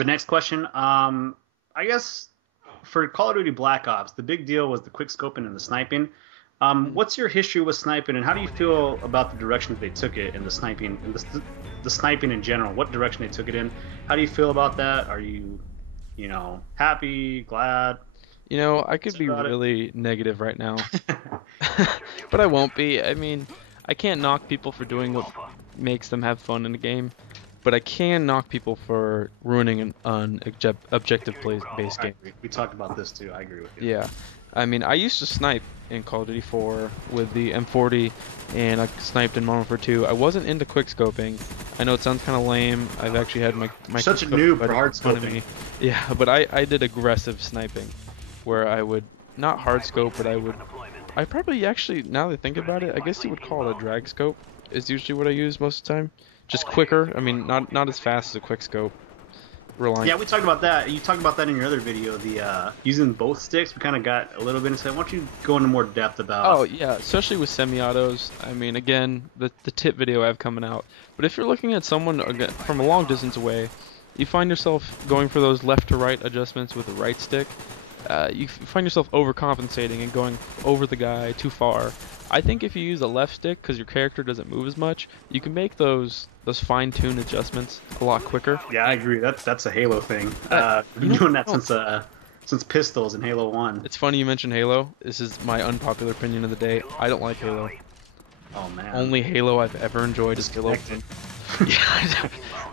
The next question, I guess for Call of Duty Black Ops, the big deal was the quick scoping and the sniping. What's your history with sniping, and how do you feel about the direction that they took it in the sniping and the sniping in general? What direction they took it in? How do you feel about that? Are you, happy, glad? I could be About really negative right now, it? but I won't be. I mean, I can't knock people for doing what makes them have fun in a game, but I can knock people for ruining an objective based I game. agree. We talked about this too. I agree with you. Yeah. I mean, I used to snipe in Call of Duty 4 with the M40, and I sniped in Modern Warfare 2. I wasn't into quick scoping. I know it sounds kind of lame. I've actually had my Such a quick noob scope for hard fun of scoping. me. Yeah, but I did aggressive sniping, where I would not hard scope, but I probably actually, now that I think about it, I guess you would call it a drag scope. Is usually what I use most of the time. Just quicker. I mean, not as fast as a quick scope. Relying. Yeah, we talked about that. You talked about that in your other video. The using both sticks. We kind of got a little bit into. Why don't you go into more depth Oh about? yeah, especially with semi-autos. I mean, again, the tip video I have coming out. But if you're looking at someone again, from a long distance away, you find yourself going for those left to right adjustments with the right stick. You find yourself overcompensating and going over the guy too far. I think if you use a left stick, because your character doesn't move as much, you can make those fine-tuned adjustments a lot quicker. Yeah, I agree. That's a Halo thing. We've You been know, doing that oh, since Pistols in Halo One. it's funny you mentioned Halo. This is my unpopular opinion of the day. I don't like Halo. Oh man. Only Halo I've ever enjoyed is Halo. Disconnected. Yeah.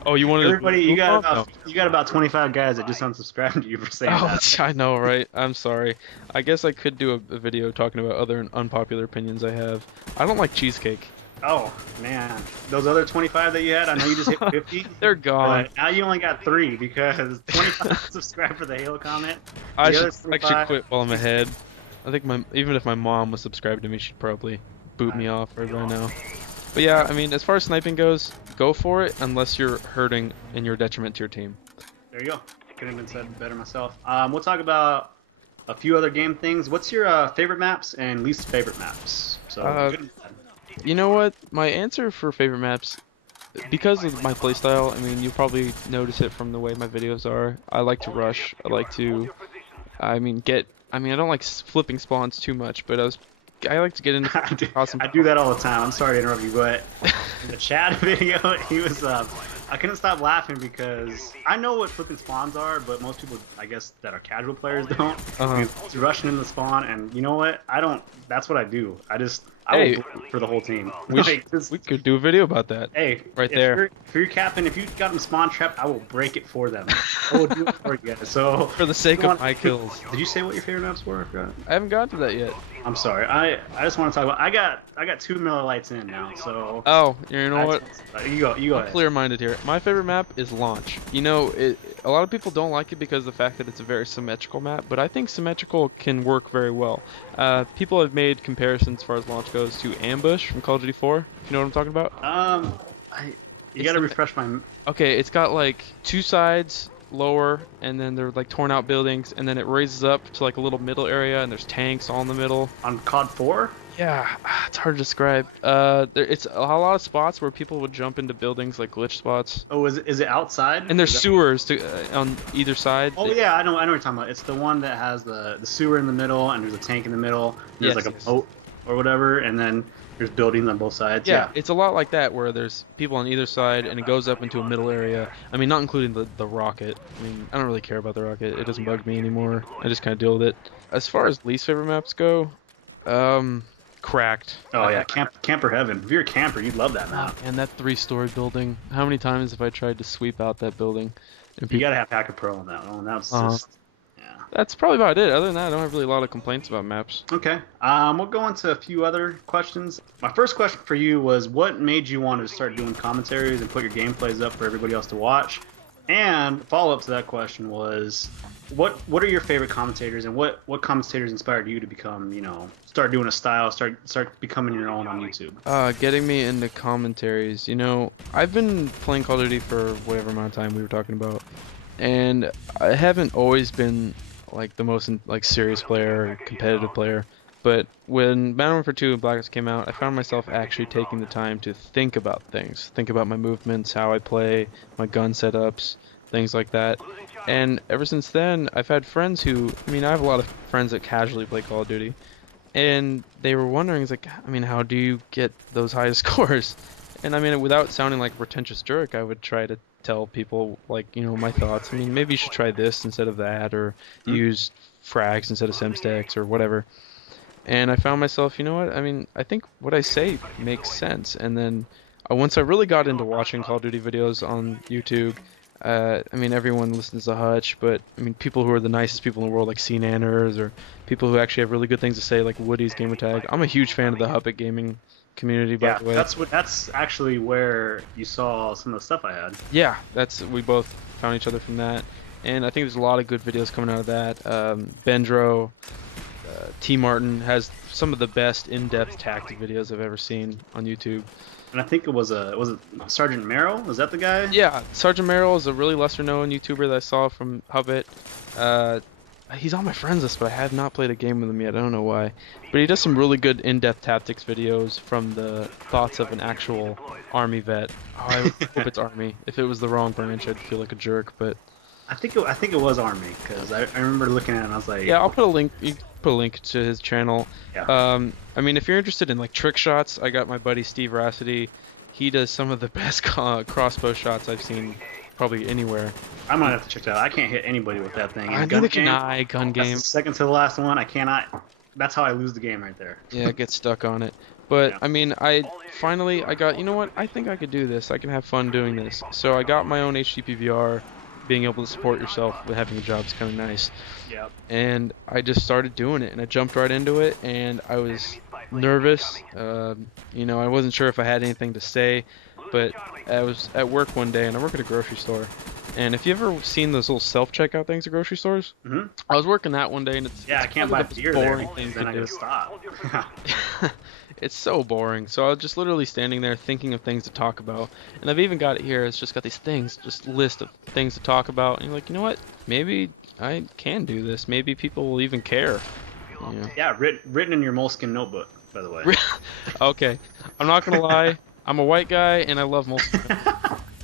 Oh, you wanted Everybody, to you got move on? about No. you got about 25 guys that just unsubscribed to you for saying Oh, that. I know, right? I'm sorry. I guess I could do a video talking about other unpopular opinions I have. I don't like cheesecake. Oh man, those other 25 that you had, I know you just hit 50. They're gone. But now you only got 3 because 25 subscribed for the Halo comment. I The other should actually 25 quit while I'm ahead. I think even if my mom was subscribed to me, she'd probably boot me off right now. But yeah, I mean, as far as sniping goes, go for it unless you're hurting and you're a detriment to your team. There you go. Couldn't have been said better myself. We'll talk about a few other game things. What's your favorite maps and least favorite maps? So good and bad. You know what? My answer for favorite maps, because of my playstyle, I mean, you'll probably notice it from the way my videos are. I like to rush. I like to, I don't like flipping spawns too much, but I like to get into awesome. I do that all the time. I'm sorry to interrupt you, but in the chat video, he was. I couldn't stop laughing because I know what flipping spawns are, but most people, I guess, that are casual players don't. It's rushing in the spawn, and you know what? I don't. That's what I do. I Hey, will blitz for the whole team. We, Like, we could do a video about that. hey, right there. If you're capping, if you got them spawn trapped, I will break it for them. I will do it for you guys. So For the sake you of want- my kills. Did you say what your favorite maps were? I forgot. I haven't gotten to that yet. I'm sorry. I just want to talk about. I got 2 Miller Lights in now, so. Oh, you know what? You go. You go ahead. Clear-minded here. My favorite map is Launch. You know, a lot of people don't like it because of the fact that it's a very symmetrical map, but I think symmetrical can work very well. People have made comparisons as far as Launch goes to Ambush from Call of Duty 4. If you know what I'm talking about? You It's gotta the- refresh my. Okay, it's got like 2 sides lower, and then they're like torn out buildings, and then it raises up to like a little middle area, and there's tanks all in the middle. On COD 4? Yeah, it's hard to describe. It's a lot of spots where people would jump into buildings, like glitch spots, Oh, is it outside? and there's Is that- sewers on either side. Oh yeah, I know what you're talking about. It's the one that has the sewer in the middle, and there's a tank in the middle. There's Yes, like a yes. boat or whatever, and then there's buildings on both sides. Yeah, it's a lot like that where there's people on either side, and it goes up into a middle area. I mean, not including the rocket. I mean, I don't really care about the rocket. It doesn't bug me anymore. I just kind of deal with it. As far as least favorite maps go, Cracked. Oh yeah, camper heaven. If you're a camper, you'd love that map. And that 3-story building. How many times have I tried to sweep out that building? And You gotta have Hacker Pro on that one. That's just. Yeah. That's probably about it. Other than that, I don't have really a lot of complaints about maps. Okay. We'll go into a few other questions. My first question for you was, what made you want to start doing commentaries and put your gameplays up for everybody else to watch? And follow up to that question was, what are your favorite commentators, and what commentators inspired you to become, start doing a style, start becoming your own on YouTube? Getting me into commentaries. I've been playing Call of Duty for whatever amount of time we were talking about, and I haven't always been like the most serious player or competitive player. But when Modern Warfare 2 and Black Ops came out, I found myself actually taking the time to think about things, think about my movements, how I play, my gun setups, things like that. And ever since then, I've had friends who, I mean, I have a lot of friends that casually play Call of Duty, and they were wondering, it's like, I mean, how do you get those high scores? And I mean, without sounding like a pretentious jerk, I would try to tell people, like, you know, my thoughts. I mean, maybe you should try this instead of that, or use frags instead of simsticks, or whatever. And I found myself, you know what? I mean, I think what I say makes sense. And then once I really got into watching Call of Duty videos on YouTube, I mean, everyone listens to Hutch, but I mean, people who are the nicest people in the world, like CNanners, or people who actually have really good things to say, like Woody's Gamertag. I'm a huge fan of the Huppet Gaming community, by the way. That's actually where you saw some of the stuff I had. Yeah, we both found each other from that, and I think there's a lot of good videos coming out of that. Bendro, T Martin has some of the best in-depth tactic videos I've ever seen on YouTube. And I think was it Sergeant Merrill? Was that the guy? Yeah, Sergeant Merrill is a really lesser-known YouTuber that I saw from Hubbit. He's on my friends list, but I have not played a game with him yet. I don't know why. But he does some really good in-depth tactics videos from the thoughts of an actual Army vet. Oh, I hope it's Army. If it was the wrong branch, I'd feel like a jerk, but... I think it was Army, because I remember looking at it and I was like... Yeah, I'll put a link. You can put a link to his channel. Yeah. I mean, if you're interested in like trick shots, I got my buddy Steve Rassity. He does some of the best crossbow shots I've seen probably anywhere. I'm gonna have to check that out. I can't hit anybody with that thing. Neither can I. Gun game. That's the second to the last one. I cannot. That's how I lose the game right there. Yeah, get stuck on it. But Yeah. I mean, I got. You know what? I think I could do this. I can have fun doing this. So I got my own HDP VR. Being able to support yourself with having a job is kind of nice. Yep. And I just started doing it, and I jumped right into it, and I was nervous. You know, I wasn't sure if I had anything to say, but I was at work one day, and I work at a grocery store. And if you ever seen those little self-checkout things at grocery stores, Mm-hmm. I was working that one day, and it's I can't buy beer boring there. thing Then to I do. gotta stop. It's so boring. So I was just literally standing there thinking of things to talk about. And I've even got it here. It's just got these things, just list of things to talk about. And you're like, you know what? Maybe I can do this. Maybe people will even care. Yeah. Yeah, written in your moleskin notebook, by the way. Okay. I'm not going to lie. I'm a white guy and I love moleskin.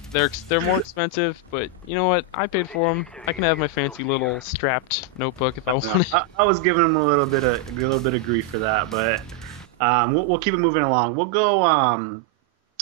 They're more expensive, but you know what? I paid for them. I can have my fancy little strapped notebook if I want it. I was giving them a little bit of grief for that, but we'll keep it moving along. We'll go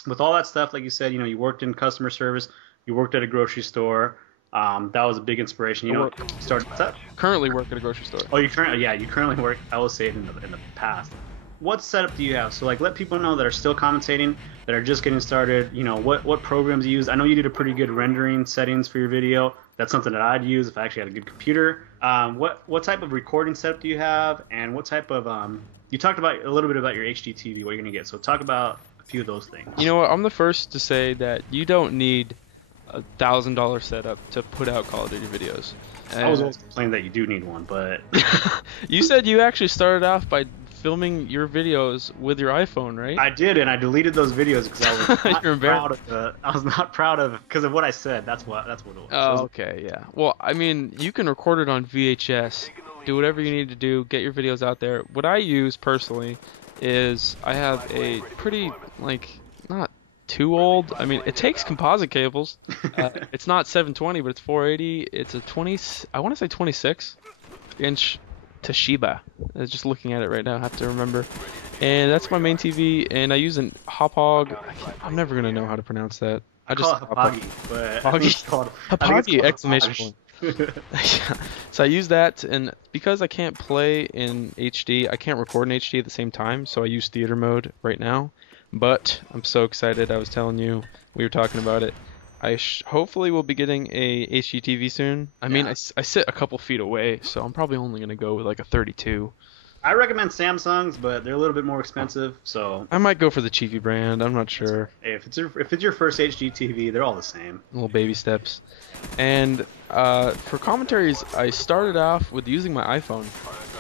with all that stuff. Like you said, you know, you worked in customer service. You worked at a grocery store. That was a big inspiration. You know, started. What's that? Currently work at a grocery store. Oh, you currently work. I will say it in the past. What setup do you have? So, like, let people know that are still commentating, that are just getting started. You know, what programs you use. I know you did a pretty good rendering settings for your video. That's something that I'd use if I actually had a good computer. What type of recording setup do you have, and what type of you talked about a little bit about your HDTV, what you're gonna get. So talk about a few of those things. You know what? I'm the first to say that you don't need $1,000 setup to put out Call of Duty videos. I was always complaining that you do need one, but you said you actually started off by filming your videos with your iPhone, right? I did, and I deleted those videos because I was not You're proud of I was not proud of because of what I said. That's what it was. Oh, okay, yeah. Well, I mean, you can record it on VHS. Do whatever you need to do. Get your videos out there. What I use personally is I have a pretty not too old. I mean, it takes composite cables. It's not 720, but it's 480. It's a 20. I want to say 26-inch Toshiba. I was just looking at it right now. I have to remember. And that's my main TV. And I use an Hauppauge. I'm never gonna know how to pronounce that. I just call it Hauppauge, but I think it's called Hauppauge! Exclamation point. So I use that, and because I can't play in HD, I can't record in HD at the same time, so I use theater mode right now. But I'm so excited. I was telling you, we were talking about it. I hopefully will be getting a HDTV soon. I mean, I sit a couple feet away, so I'm probably only gonna go with like a 32. I recommend Samsungs, but they're a little bit more expensive, so I might go for the cheapy brand. I'm not sure. Hey, if it's your first HD TV, they're all the same. Little baby steps. And for commentaries, I started off with using my iPhone,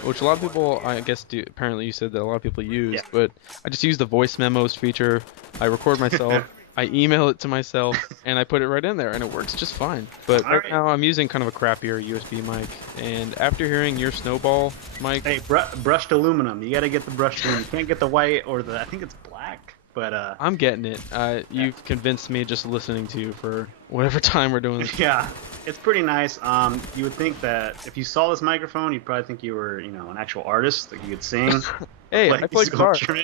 which a lot of people, I guess, do. Apparently, you said that a lot of people use, but I just use the voice memos feature. I record myself. I email it to myself, and I put it right in there, and it works just fine. But right now, I'm using kind of a crappier USB mic, and after hearing your Snowball mic... Hey, brushed aluminum. You gotta get the brushed aluminum. You can't get the white or I think it's black. But I'm getting it. You've convinced me just listening to you for whatever time we're doing this. yeah, it's pretty nice. You would think that if you saw this microphone, you'd probably think you were, an actual artist, like you could sing. Hey, I play guitar. So.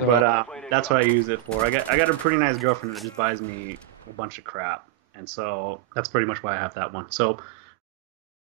But that's what I use it for. I got a pretty nice girlfriend that just buys me a bunch of crap, and so that's pretty much why I have that one. So